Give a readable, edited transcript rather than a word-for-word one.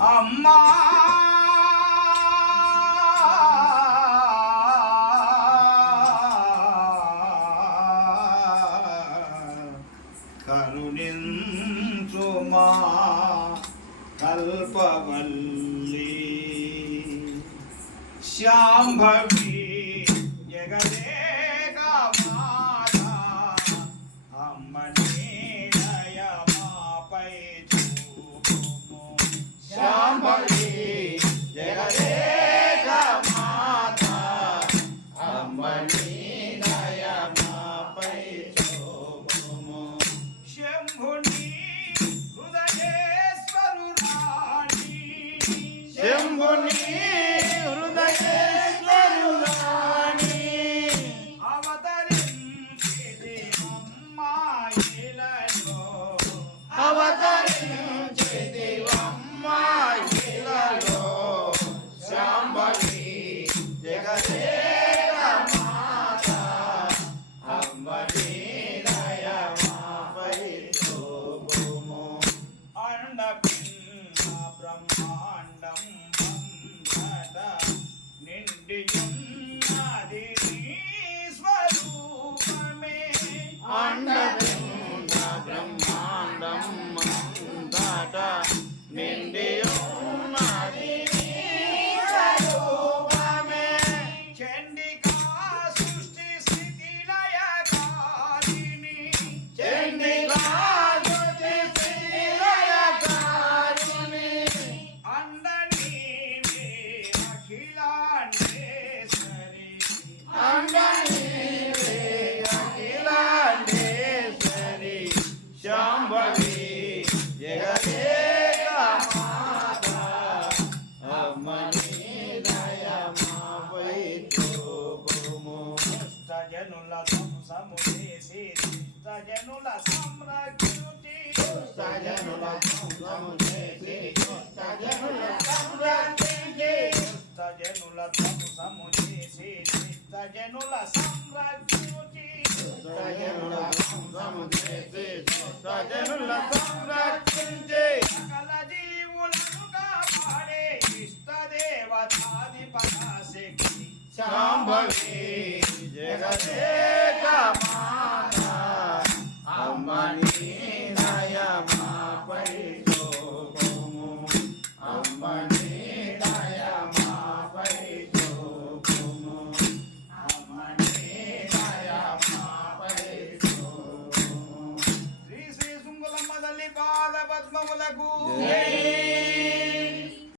అమ్మా కరుణించుమా కల్పవల్లి శాంభవి జగదేక మాతా అమ్మని దయమాపై చూపుము శాంభవి జగదేక మాతా అమ్మని దయమాపై చూపుము శంభుని హృదయేశ్వరురాణి శంభుని హృదయేశ్వరురాణి అవతరించితి అమ్మాయిలలో అవతరించితివమ్మాయిలలో శాంభవి జగదేక మాతా అమ్మని దయమాపై చూపుము అండపిండ బ్రహ్మాండం అంతట నిండియున్నది నీ స్వరూపమే అండపిండ బ్రహ్మాండం అంతట నిండి ఉన్నది నీ స్వరూపమే చండికా సృష్టి స్థితి లయకారిణి చండికా స్తుతి స్థితి లయకారిణి అందని అఖిలాండేశ్వరి అండనీవే అఖిలాండేశ్వరి శాంభవి జగదేక మాతా అమ్మని దయమాపై చూపుము దుష్టజనుల ధ్వంసము చేసి దుష్టజనుల సంరక్షించి దుష్టజనుల ధ్వంసము చేసి దుష్టజనుల సంరక్షించి దుష్టజనుల ధ్వంసము చేసి దుష్టజనుల సంరక్షించి దుష్టజనుల ధ్వంసము చేసి దుష్టజనుల సంరక్షించి సకల జీవులను కాపాడే ఇష్టదేవతాధిపత శక్తి శాంభవి